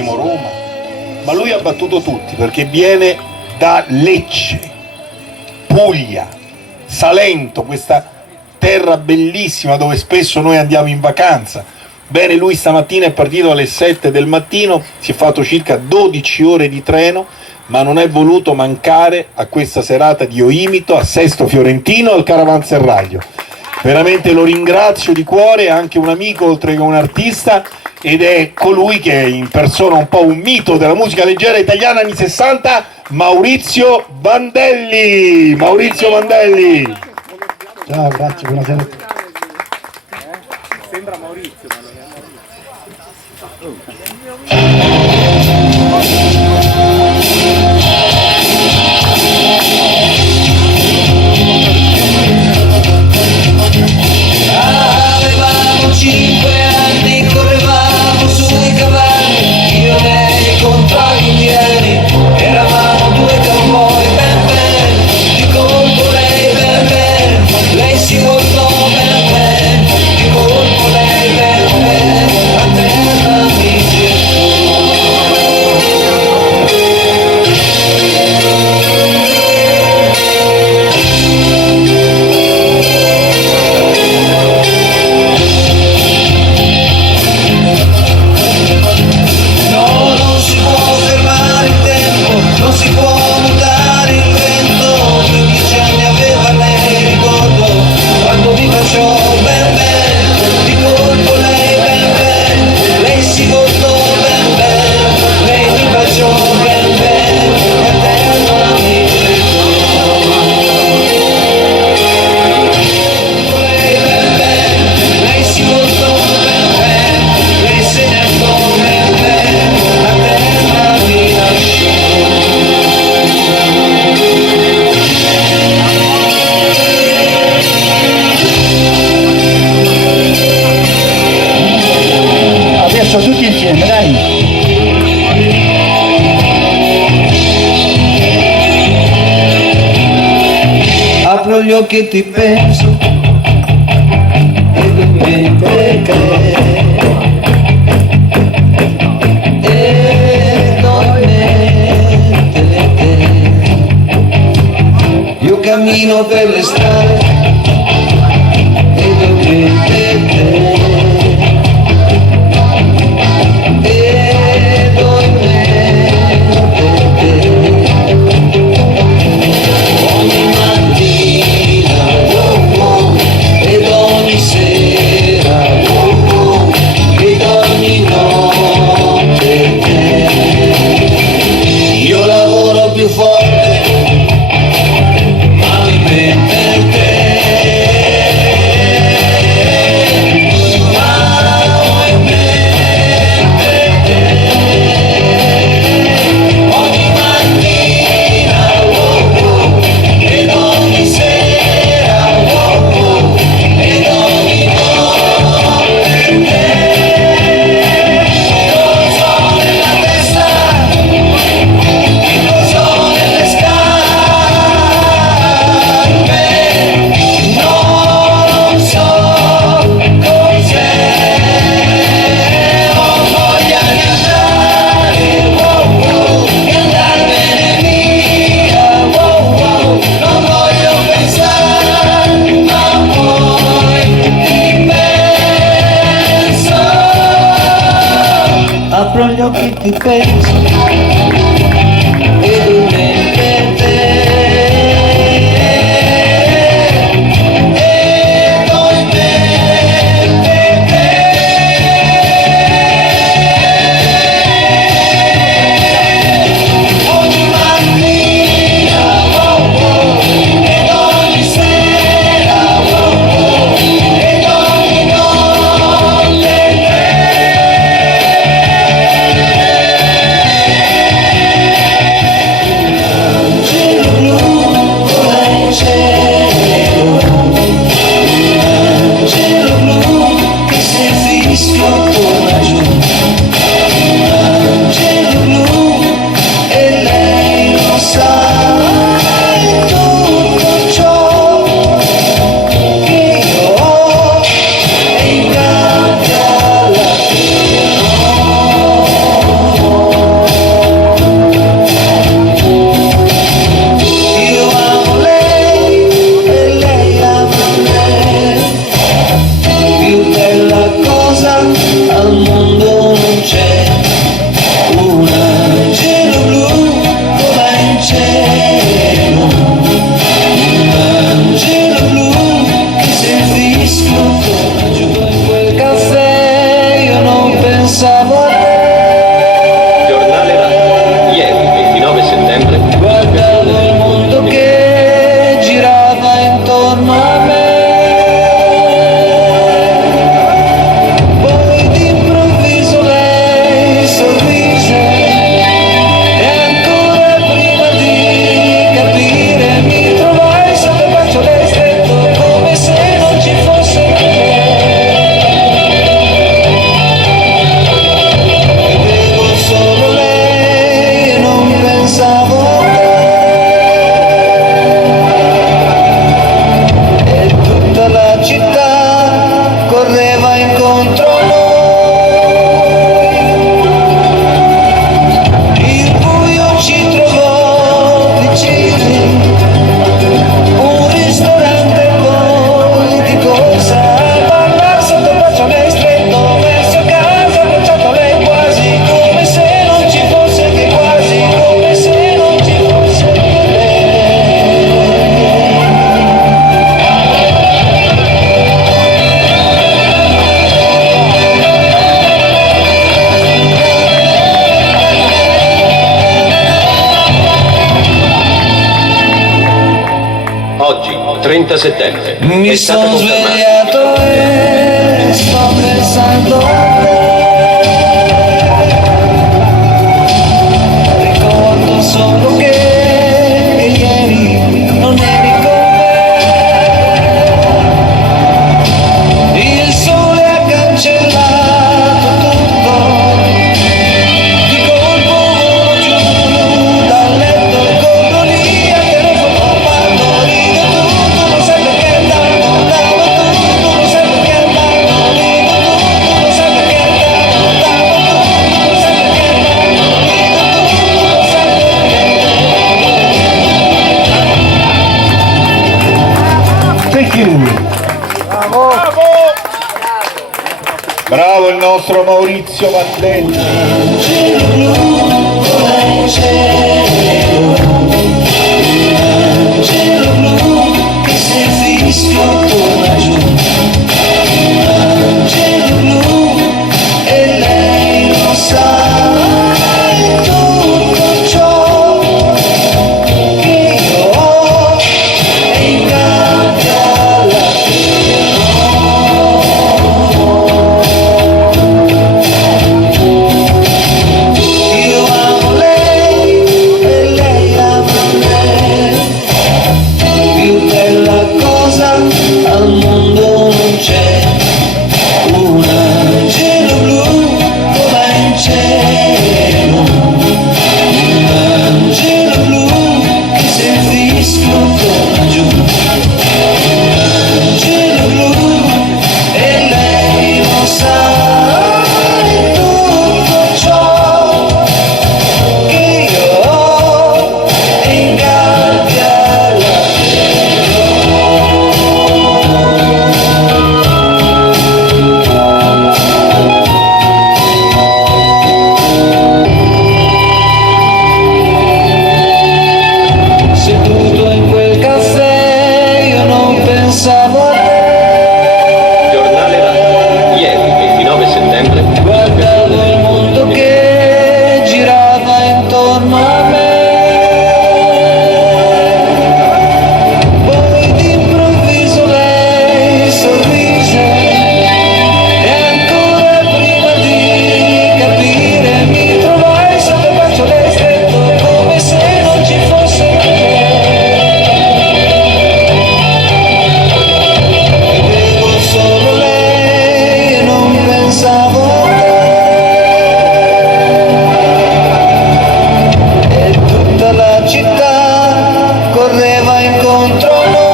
Bergamo, Roma, ma lui ha battuto tutti perché viene da Lecce, Puglia, Salento, questa terra bellissima dove spesso noi andiamo in vacanza. Bene, lui stamattina è partito alle 7 del mattino, si è fatto circa 12 ore di treno, ma non è voluto mancare a questa serata di Io Imito, a Sesto Fiorentino, al Caravanserraglio. Veramente lo ringrazio di cuore, è anche un amico oltre che un artista, ed è colui che è in persona un po' un mito della musica leggera italiana anni 60, Maurizio Vandelli. Maurizio Vandelli. Ciao, grazie, buonasera a tutti. Sembra Maurizio, ma non è Avevamo 5 anni, correvamo sui cavalli, io e lei contro gli indiani, eravamo due cowboy ben ben, di colpo lei ben ben, lei si voltò ben ben, di colpo lei ben ben, a terra mi non si può mutare il vento, 15 anni aveva lei, ricordo, quando mi baciò ben ben, di colpo lei ben ben, lei si voltò ben ben, lei mi baciò ben ben, e a terra mi gettò. Lei ben ben, lei si voltò ben ben, lei se ne andò ben ben, a terra mi lasciò. Adesso tutti insieme, dai! Apro gli occhi e ti penso e tu mentre e non niente. Io cammino per le strade e tu mentre più forte, ma mi per te. Apro gli occhi e ti penso e tu mentre te e noi mentre te ogni mattina ed ogni sera ed ogni notte 30 settembre. Mi È stata sono confermata. svegliato e sto pensando a te. Ricordo solo che ieri non eri con me. Il sole ha cancellato tutto, di colpo volo giù dal letto e corro lì al telefono, parlo, rido tutto, non sai perché andavo tutto, non sai perché andavo, rido tutto, non sai perché andavo tutto, non sai perché andavo, rido tutto, non sai perché. Thank you. Bravo il nostro Maurizio Vandelli. Cielo blu, ora in cielo, cielo blu che se il fischio torna giù, cielo blu e lei lo sa, tutto ciò che io ho è in cambio alla io amo lei e lei ama me, più bella cosa al mondo non c'è, un angelo blu vola in cielo, un angelo blu che se il fischio torna giù, un angelo blu e lei lo sa, tutto ciò che io ho è in gabbia alla seduto in quel caffè io non pensavo a te, Giornale Radio. Ieri, 29 settembre. guardavo il mondo che girava intorno a me, poi d'improvviso lei sorrise e ancora prima di capire mi trovai sotto il braccio lei stretto come se non ci fosse niente. Vedevo solo lei e non pensavo a te, e tutta la città correva incontro a noi,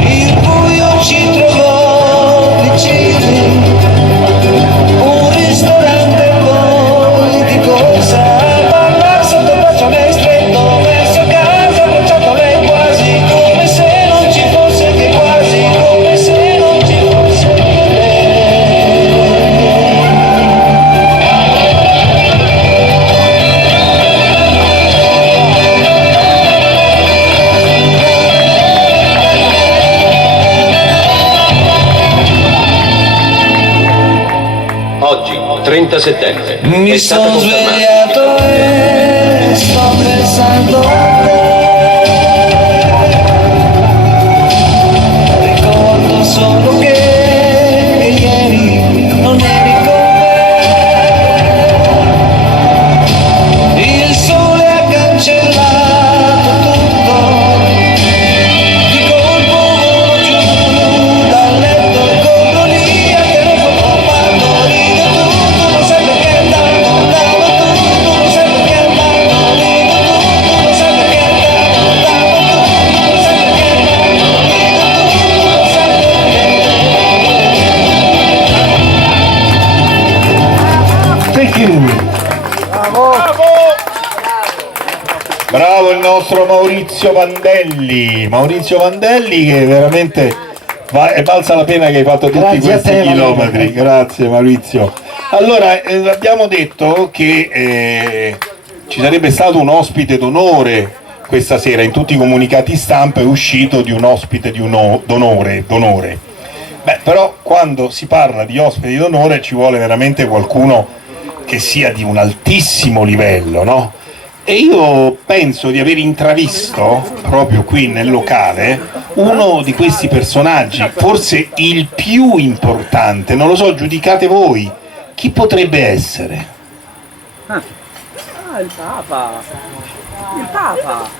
il buio ci trovò vicini, un ristorante poi di corsa a parlare sotto il braccio lei stretto verso casa, abbracciato lei quasi come se non ci fosse che quasi, come se non ci fosse che lei. Oggi, 30 settembre. Mi È stata sono confermata. svegliato e sto pensando a te. Ricordo solo che ieri non eri con me. Il sole ha cancellato tutto, di colpo volo giù dal letto e corro lì al telefono, parlo, rido tutto, non sai perché andavo tutto, non sai perché andavo, rido tutto, non sai perché andavo tutto, non sai perché andavo, rido tutto, non sai perché. Thank you. Bravo il nostro Maurizio Vandelli. Maurizio Vandelli che veramente è valsa la pena che hai fatto tutti Grazie a questi te, chilometri. Maurizio. Grazie Maurizio. Allora, abbiamo detto che ci sarebbe stato un ospite d'onore questa sera. In tutti i comunicati stampa è uscito di un ospite d'onore. Beh, però quando si parla di ospiti d'onore ci vuole veramente qualcuno che sia di un altissimo livello, no? E io penso di aver intravisto, proprio qui nel locale, uno di questi personaggi, forse il più importante, non lo so, giudicate voi. Chi potrebbe essere? Il Papa! Il Papa!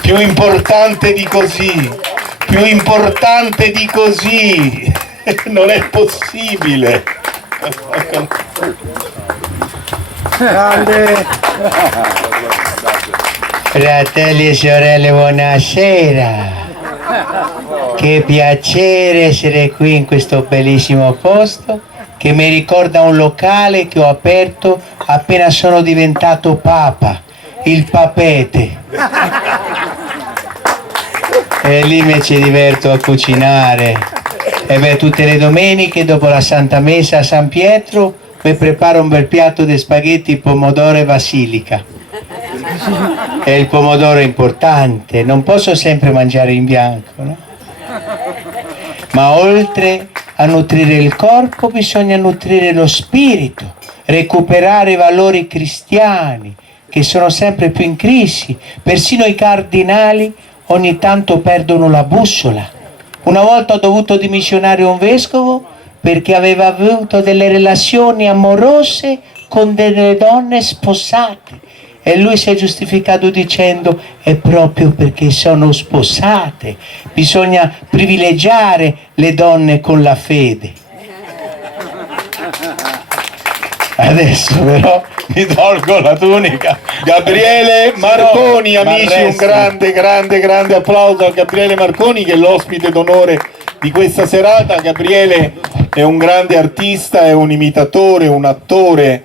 Più importante di così, più importante di così, non è possibile. Grande. Fratelli e sorelle, buonasera. Che piacere essere qui in questo bellissimo posto che mi ricorda un locale che ho aperto appena sono diventato papa, il papete. E lì mi ci diverto a cucinare. E beh, tutte le domeniche dopo la Santa Messa a San Pietro mi preparo un bel piatto di spaghetti, pomodoro e basilica. E il pomodoro è importante, non posso sempre mangiare in bianco, no? Ma oltre a nutrire il corpo bisogna nutrire lo spirito, recuperare i valori cristiani che sono sempre più in crisi. Persino i cardinali ogni tanto perdono la bussola. Una volta ho dovuto dimissionare un vescovo perché aveva avuto delle relazioni amorose con delle donne sposate. E lui si è giustificato dicendo: è proprio perché sono sposate, bisogna privilegiare le donne con la fede. Adesso però mi tolgo la tunica. Gabriele Marconi, No, amici, ma un resta. grande applauso a Gabriele Marconi, che è l'ospite d'onore di questa serata. Gabriele è un grande artista, è un imitatore, un attore,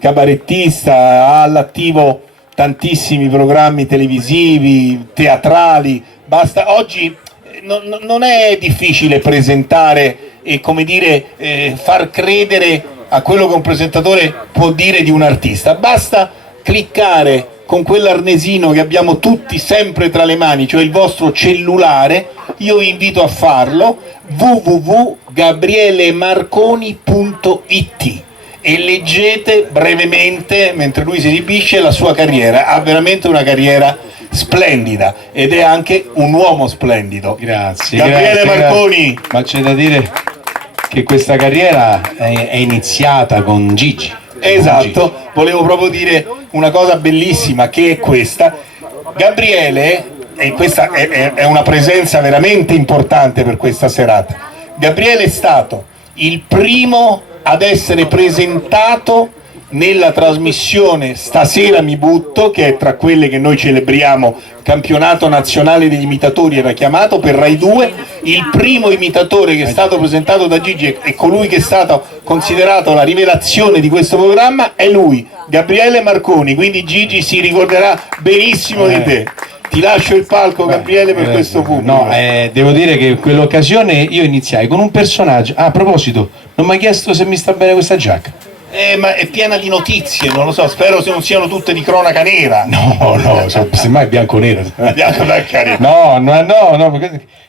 cabarettista, ha all'attivo tantissimi programmi televisivi, teatrali. Basta, oggi non è difficile presentare e, come dire, far credere a quello che un presentatore può dire di un artista. Basta cliccare con quell'arnesino che abbiamo tutti sempre tra le mani, cioè il vostro cellulare. Io vi invito a farlo, www.gabrielemarconi.it, e leggete brevemente, mentre lui si esibisce, la sua carriera. Ha veramente una carriera splendida ed è anche un uomo splendido. Grazie. Gabriele Marconi. Grazie. Ma c'è da dire che questa carriera è iniziata con Gigi. Esatto, volevo proprio dire una cosa bellissima, che è questa. Gabriele, e questa è una presenza veramente importante per questa serata, Gabriele è stato il primo ad essere presentato nella trasmissione Stasera mi butto, che è tra quelle che noi celebriamo, campionato nazionale degli imitatori era chiamato, per Rai 2. Il primo imitatore che è stato presentato da Gigi e colui che è stato considerato la rivelazione di questo programma è lui, Gabriele Marconi, quindi Gigi si ricorderà benissimo di te. Ti lascio il palco, Gabriele, per questo pubblico. No, devo dire che in quell'occasione io iniziai con un personaggio. Ah, a proposito, non mi hai chiesto se mi sta bene questa giacca? Ma è piena di notizie, non lo so, spero se non siano tutte di cronaca nera. No, semmai bianco-nero. Bianco-nera. No,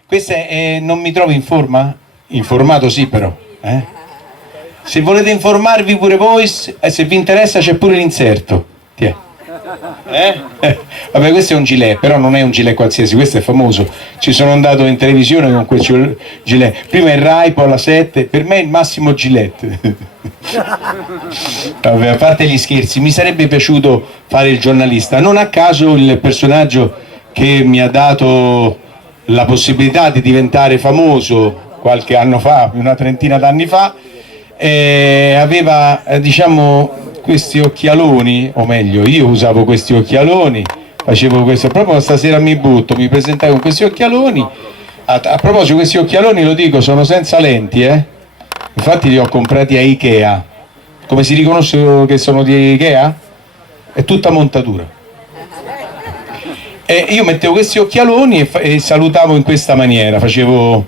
questa non mi trovo in forma? Informato sì, però. Se volete informarvi pure voi, se vi interessa c'è pure l'inserto. Tiè. Vabbè, questo è un gilet, però non è un gilet qualsiasi, questo è famoso. Ci sono andato in televisione con questo gilet. Prima il Rai, poi la 7, per me è il massimo gilet. Vabbè, a parte gli scherzi, mi sarebbe piaciuto fare il giornalista. Non a caso il personaggio che mi ha dato la possibilità di diventare famoso qualche anno fa, una trentina d'anni fa, aveva diciamo questi occhialoni, o meglio io usavo questi occhialoni, facevo questo, proprio Stasera mi butto, mi presentai con questi occhialoni. A proposito, questi occhialoni, lo dico, sono senza lenti, infatti li ho comprati a Ikea. Come si riconosce che sono di Ikea? È tutta montatura. E io mettevo questi occhialoni e salutavo in questa maniera, facevo: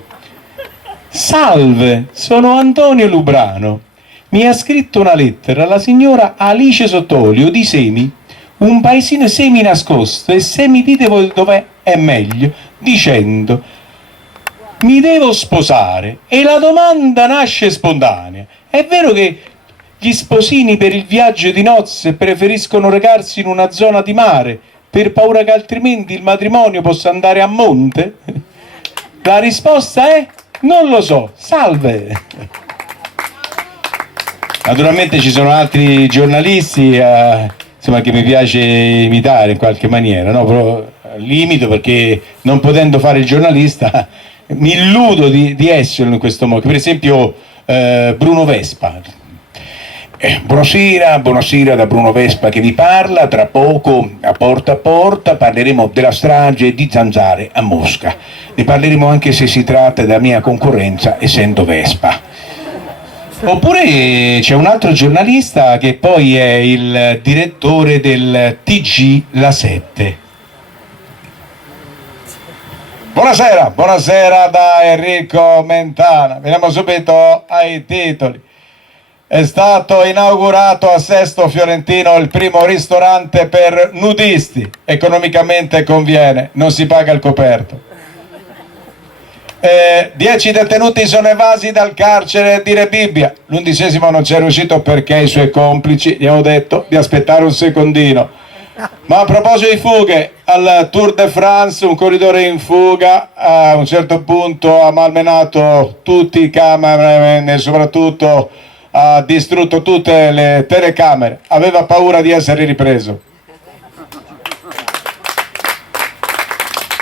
salve, sono Antonio Lubrano. Mi ha scritto una lettera la signora Alice Sottolio di Semi, un paesino semi nascosto, e se mi dite voi dov'è è meglio, dicendo: mi devo sposare. E la domanda nasce spontanea: è vero che Gli sposini per il viaggio di nozze preferiscono recarsi in una zona di mare per paura che altrimenti il matrimonio possa andare a monte? La risposta è non lo so, salve. Naturalmente ci sono altri giornalisti insomma, che mi piace imitare in qualche maniera, no? Però limito perché non potendo fare il giornalista mi illudo di esserlo in questo modo. Per esempio Bruno Vespa. Buonasera da Bruno Vespa che vi parla. Tra poco a porta parleremo della strage di Zanzare a Mosca. Ne parleremo anche se si tratta della mia concorrenza essendo Vespa. Oppure c'è un altro giornalista che poi è il direttore del TG La 7. Buonasera da Enrico Mentana. Veniamo subito ai titoli. È stato inaugurato a Sesto Fiorentino il primo ristorante per nudisti. Economicamente conviene, non si paga il coperto. 10 detenuti sono evasi dal carcere di Rebibbia. L'11° non c'è riuscito perché i suoi complici gli hanno detto di aspettare un secondino. Ma a proposito di fughe, al Tour de France un corridore in fuga a un certo punto ha malmenato tutti i cameraman e soprattutto ha distrutto tutte le telecamere. Aveva paura di essere ripreso.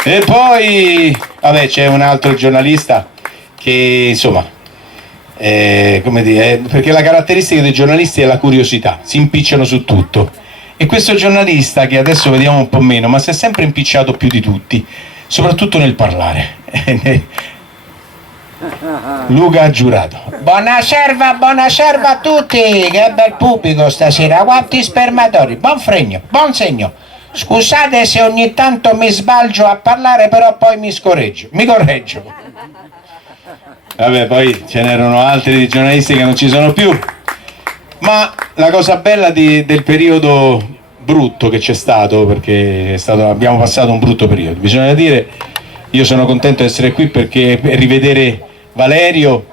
E poi, vabbè, c'è un altro giornalista che, insomma, come dire, perché la caratteristica dei giornalisti è la curiosità, si impicciano su tutto. E questo giornalista, che adesso vediamo un po' meno, ma si è sempre impicciato più di tutti, soprattutto nel parlare. Luca Giurato. Buonasera a tutti, che bel pubblico stasera, quanti spermatori, buon fregno, buon segno. Scusate se ogni tanto mi sbalgio a parlare, però poi mi correggio. Vabbè, poi ce n'erano altri giornalisti che non ci sono più. Ma la cosa bella del periodo brutto che c'è stato, perché abbiamo passato un brutto periodo, bisogna dire, io sono contento di essere qui perché per rivedere Valerio,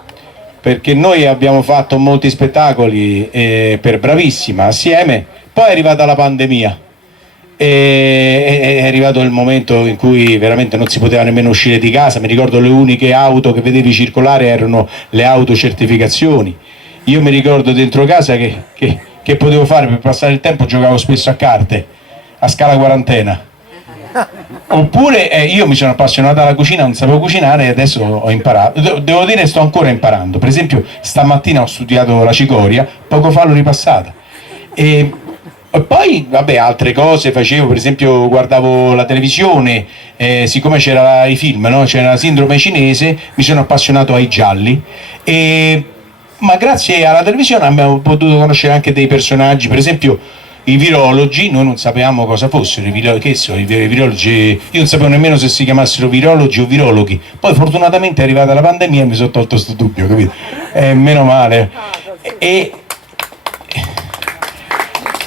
perché noi abbiamo fatto molti spettacoli per Bravissima assieme, poi è arrivata la pandemia. È arrivato il momento in cui veramente non si poteva nemmeno uscire di casa. Mi ricordo le uniche auto che vedevi circolare erano le autocertificazioni. Io mi ricordo dentro casa che potevo fare per passare il tempo, giocavo spesso a carte a Scala Quarantena. Oppure io mi sono appassionato alla cucina, non sapevo cucinare e adesso ho imparato, devo dire sto ancora imparando. Per esempio stamattina ho studiato la cicoria, poco fa l'ho ripassata. E poi, vabbè, altre cose facevo, per esempio guardavo la televisione, siccome c'era i film, no? C'era la sindrome cinese, mi sono appassionato ai gialli, ma grazie alla televisione abbiamo potuto conoscere anche dei personaggi, per esempio i virologi. Noi non sapevamo cosa fossero i virologi, io non sapevo nemmeno se si chiamassero virologi o virologhi, poi fortunatamente è arrivata la pandemia e mi sono tolto questo dubbio, capito? Meno male.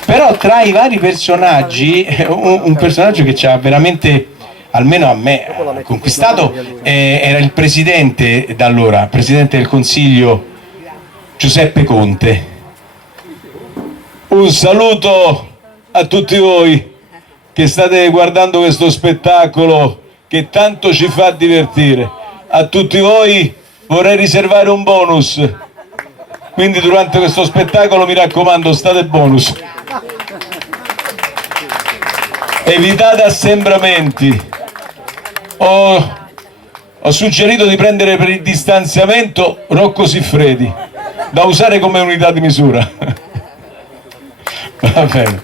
Però tra i vari personaggi, un personaggio che ci ha veramente, almeno a me, conquistato, era il presidente d'allora, presidente del Consiglio Giuseppe Conte. Un saluto a tutti voi che state guardando questo spettacolo che tanto ci fa divertire. A tutti voi vorrei riservare un bonus, quindi durante questo spettacolo mi raccomando, state bonus. Evitate assembramenti. Ho suggerito di prendere per il distanziamento Rocco Siffredi, da usare come unità di misura. Va bene.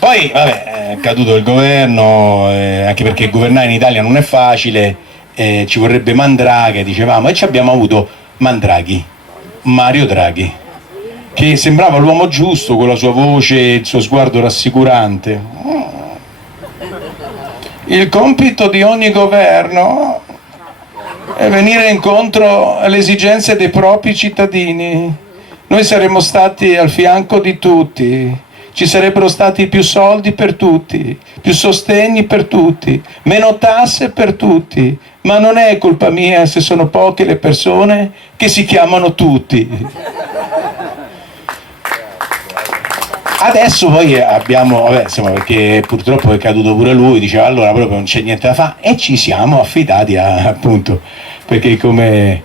Poi, vabbè, è caduto il governo, anche perché governare in Italia non è facile, ci vorrebbe Mandraghi, dicevamo, e ci abbiamo avuto Mario Draghi, che sembrava l'uomo giusto con la sua voce e il suo sguardo rassicurante. Il compito di ogni governo è venire incontro alle esigenze dei propri cittadini. Noi saremmo stati al fianco di tutti, ci sarebbero stati più soldi per tutti, più sostegni per tutti, meno tasse per tutti, ma non è colpa mia se sono poche le persone che si chiamano tutti. Adesso poi abbiamo, vabbè, insomma, perché purtroppo è caduto pure lui, diceva allora proprio non c'è niente da fare, e ci siamo affidati appunto, perché come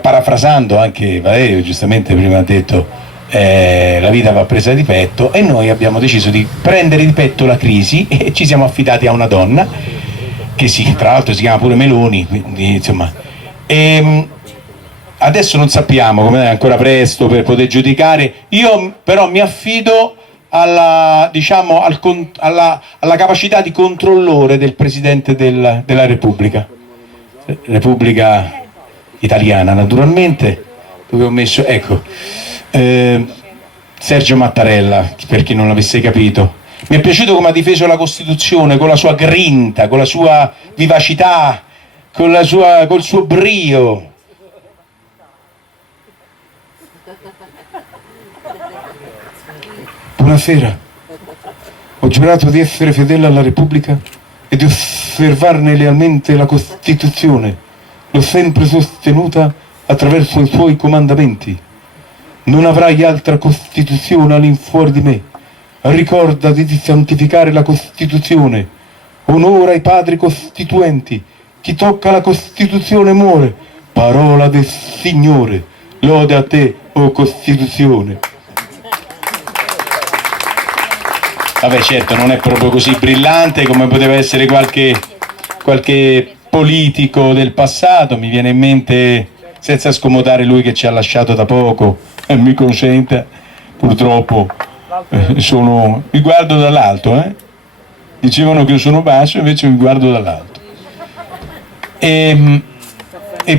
parafrasando anche Valerio giustamente prima ha detto, la vita va presa di petto, e noi abbiamo deciso di prendere di petto la crisi e ci siamo affidati a una donna che tra l'altro si chiama pure Meloni, quindi insomma. Adesso non sappiamo, come è ancora presto per poter giudicare, io però mi affido alla capacità di controllore del Presidente della Repubblica italiana naturalmente, dove ho messo, ecco, Sergio Mattarella, per chi non l'avesse capito. Mi è piaciuto come ha difeso la Costituzione, con la sua grinta, con la sua vivacità, col suo brio. Buonasera, ho giurato di essere fedele alla Repubblica e di osservarne lealmente la Costituzione. L'ho sempre sostenuta attraverso i suoi comandamenti. Non avrai altra Costituzione all'infuori di me. Ricordati di santificare la Costituzione. Onora i padri costituenti. Chi tocca la Costituzione muore. Parola del Signore. Lode a te, o Costituzione. Vabbè, certo, non è proprio così brillante come poteva essere qualche politico del passato. Mi viene in mente, senza scomodare lui che ci ha lasciato da poco, mi consenta, purtroppo mi guardo dall'alto, dicevano che io sono basso, invece mi guardo dall'alto. E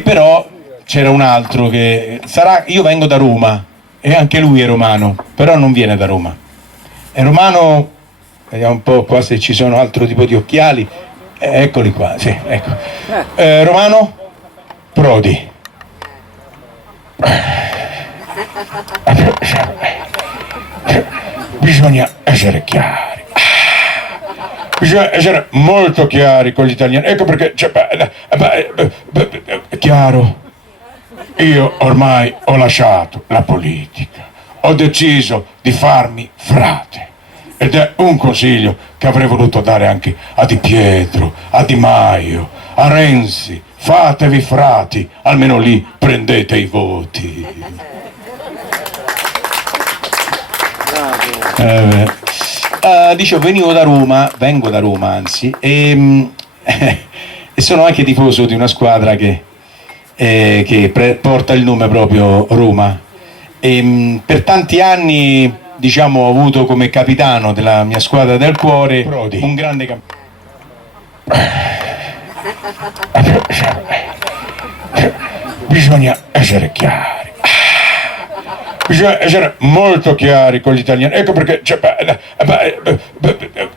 però c'era un altro che io vengo da Roma e anche lui è romano, però non viene da Roma. È romano, vediamo un po' qua se ci sono altro tipo di occhiali, eccoli qua, sì, ecco. Romano Prodi. Bisogna essere chiari, bisogna essere molto chiari con gli italiani, ecco perché chiaro, io ormai ho lasciato la politica, ho deciso di farmi frate, ed è un consiglio che avrei voluto dare anche a Di Pietro, a Di Maio, a Renzi: fatevi frati, almeno lì prendete i voti. Dicevo, vengo da Roma anzi, e sono anche tifoso di una squadra che porta il nome proprio Roma. Per tanti anni, diciamo, ho avuto come capitano della mia squadra del cuore Prodi, un grande campione. Bisogna essere chiari, bisogna essere molto chiari con gli italiani, ecco perché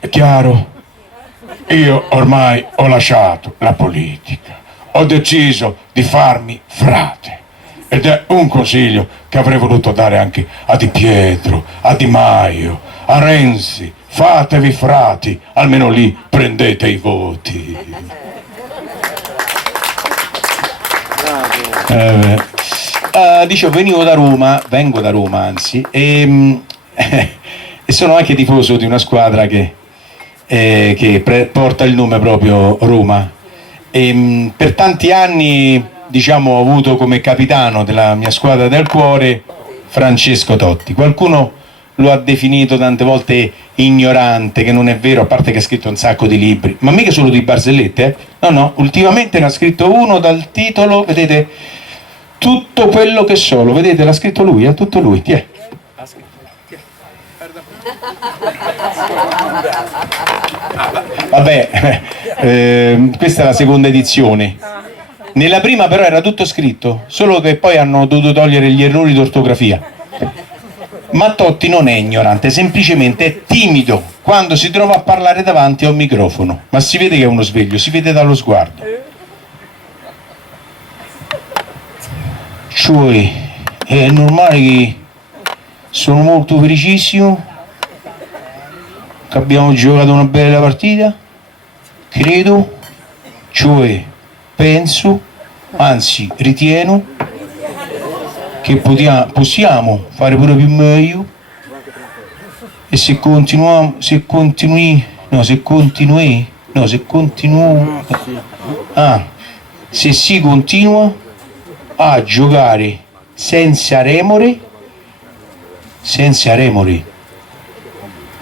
chiaro, io ormai ho lasciato la politica, ho deciso di farmi frate, ed è un consiglio che avrei voluto dare anche a Di Pietro, a Di Maio, a Renzi: fatevi frati, almeno lì prendete i voti. Dicevo, vengo da Roma anzi, e sono anche tifoso di una squadra che porta il nome proprio Roma. Per tanti anni, diciamo, ho avuto come capitano della mia squadra del cuore Francesco Totti. Qualcuno lo ha definito tante volte ignorante, che non è vero, a parte che ha scritto un sacco di libri, ma mica solo di barzellette, no, ultimamente ne ha scritto uno dal titolo, vedete, Tutto quello che so, lo vedete, l'ha scritto lui, tutto lui, tiè. Vabbè, questa è la seconda edizione. Nella prima però era tutto scritto, solo che poi hanno dovuto togliere gli errori d'ortografia. Ma Totti non è ignorante, semplicemente è timido quando si trova a parlare davanti a un microfono, ma si vede che è uno sveglio, si vede dallo sguardo. Cioè, è normale che sono molto felicissimo che abbiamo giocato una bella partita, credo, cioè penso, anzi ritieno, che possiamo fare pure più meglio e se si continua a giocare senza remore,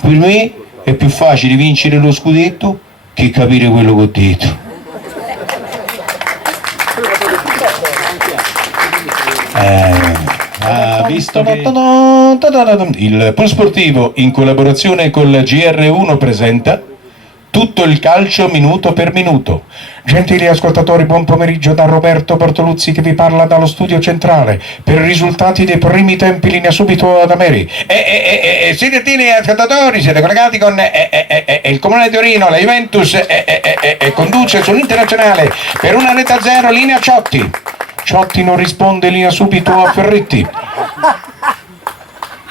per me è più facile vincere lo scudetto che capire quello che ho detto. Visto che il Pool Sportivo in collaborazione col GR1 presenta Tutto il calcio minuto per minuto. Gentili ascoltatori, buon pomeriggio da Roberto Bortoluzzi che vi parla dallo studio centrale per i risultati dei primi tempi, linea subito ad Ameri. Siete ascoltatori, siete collegati con il Comune di Torino, la Juventus conduce sull'Internazionale per 1-0, linea Ciotti. Ciotti non risponde, linea subito a Ferretti.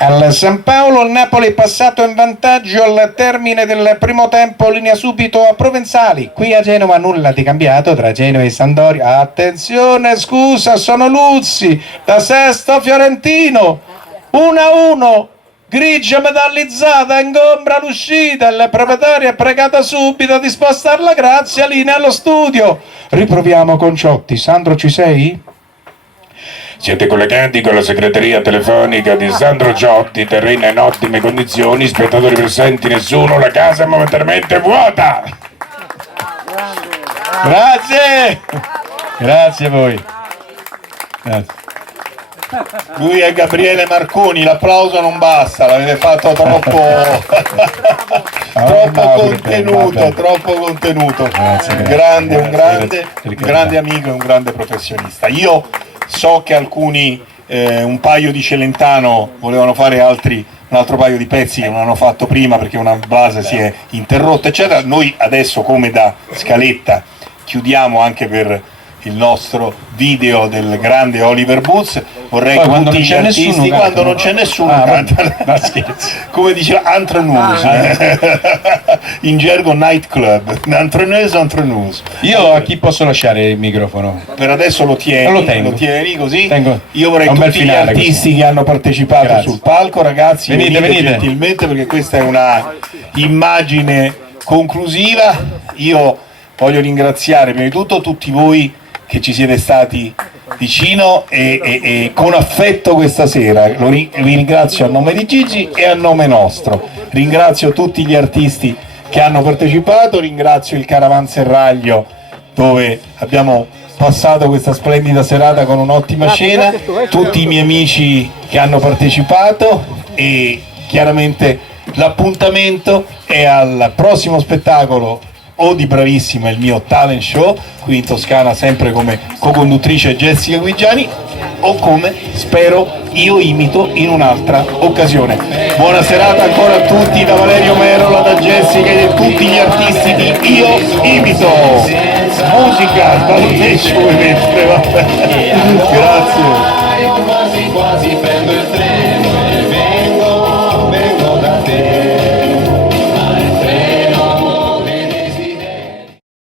Al San Paolo il Napoli è passato in vantaggio al termine del primo tempo, linea subito a Provenzali. Qui a Genova nulla di cambiato tra Genova e Sampdoria. Attenzione, scusa, sono Luzzi, da Sesto Fiorentino, 1-1, grigia metallizzata, ingombra l'uscita, il proprietario è pregato subito di spostarla, grazie, linea allo studio. Riproviamo con Ciotti. Sandro, ci sei? Siete collegati con la segreteria telefonica di Sandro Ciotti, terreno in ottime condizioni, spettatori presenti nessuno, la casa è momentaneamente vuota. Grazie a voi. Grazie. Lui è Gabriele Marconi, l'applauso non basta, l'avete fatto troppo contenuto. Grande, un grande amico e un grande professionista. Io so che alcuni, un paio di Celentano volevano fare un altro paio di pezzi che non hanno fatto prima perché una base si è interrotta, eccetera. Noi adesso, come da scaletta, chiudiamo anche per il nostro video del grande Oliver Booth. Vorrei che tutti gli artisti, quando non c'è nessuno, cantano, come diceva Entre nous, in gergo nightclub, Entre nous. Io a chi posso lasciare il microfono? Per adesso lo tieni così. Io vorrei un bel tutti gli finale artisti che hanno partecipato sul palco, ragazzi, venite gentilmente perché questa è una immagine conclusiva. Io voglio ringraziare prima di tutto tutti voi che ci siete stati vicino e con affetto questa sera. Vi ringrazio a nome di Gigi e a nome nostro. Ringrazio tutti gli artisti che hanno partecipato, ringrazio il Caravanserraglio dove abbiamo passato questa splendida serata con un'ottima scena, tutti i miei amici che hanno partecipato e chiaramente l'appuntamento è al prossimo spettacolo o di Bravissima, il mio talent show qui in Toscana, sempre come co-conduttrice Jessica Guigiani, o come spero io imito in un'altra occasione. Buona serata ancora a tutti da Valerio Merola, da Jessica e da tutti gli artisti di Io Imito. Musica, sbagliesci, grazie.